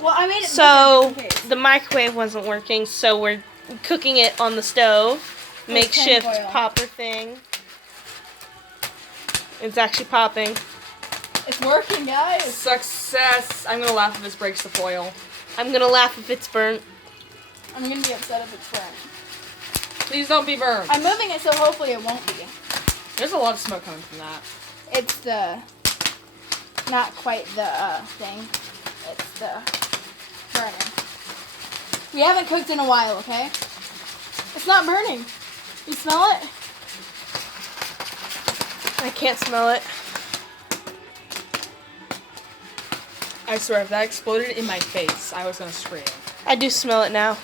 Well, I made it So bigger just in case. the microwave wasn't working, so we're cooking it on the stove. Makeshift tinfoil. popper thing. It's actually popping. It's working, guys. Success. I'm gonna laugh if this breaks the foil. I'm gonna laugh if it's burnt. I'm gonna be upset if it's burnt. Please don't be burned. I'm moving it so hopefully it won't be. There's a lot of smoke coming from that. It's the, not quite the thing. It's the burning. We haven't cooked in a while, okay? It's not burning. You smell it? I can't smell it. I swear, if that exploded in my face, I was gonna scream. I do smell it now.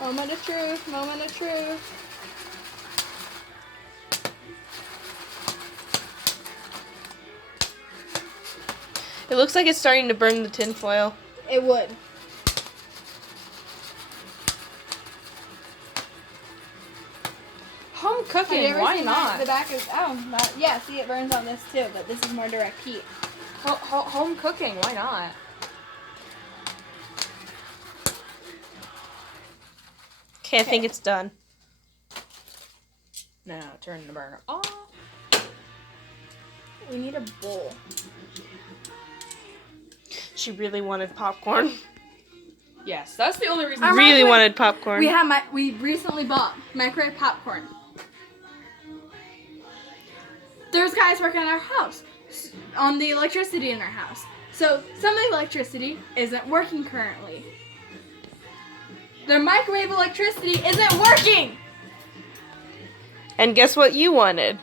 Moment of truth, moment of truth. It looks like it's starting to burn the tinfoil. It would. Home Have you cooking, ever why seen not? The back of, yeah, see it burns on this too, but this is more direct heat. Home cooking, why not? Okay, I think it's done. No, turn the burner off. We need a bowl. She really wanted popcorn. Yes, that's the only reason. Our Really microwave- wanted popcorn. We recently bought microwave popcorn. There's guys working at our house on the electricity in our house. So some of the electricity isn't working currently. Their microwave electricity isn't working. And guess what you wanted?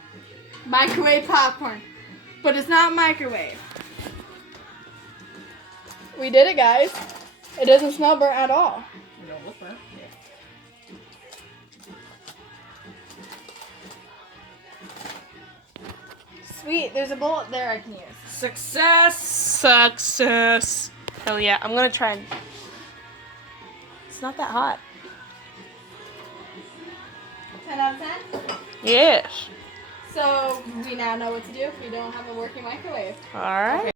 Microwave popcorn, but it's not microwave. We did it, guys. It doesn't smell burnt at all. You don't look burnt. Sweet, there's a bowl up there I can use. Success. Success. Hell yeah, I'm gonna try and... It's not that hot. 10 out of 10? Yes. So we now know what to do if we don't have a working microwave. Alright.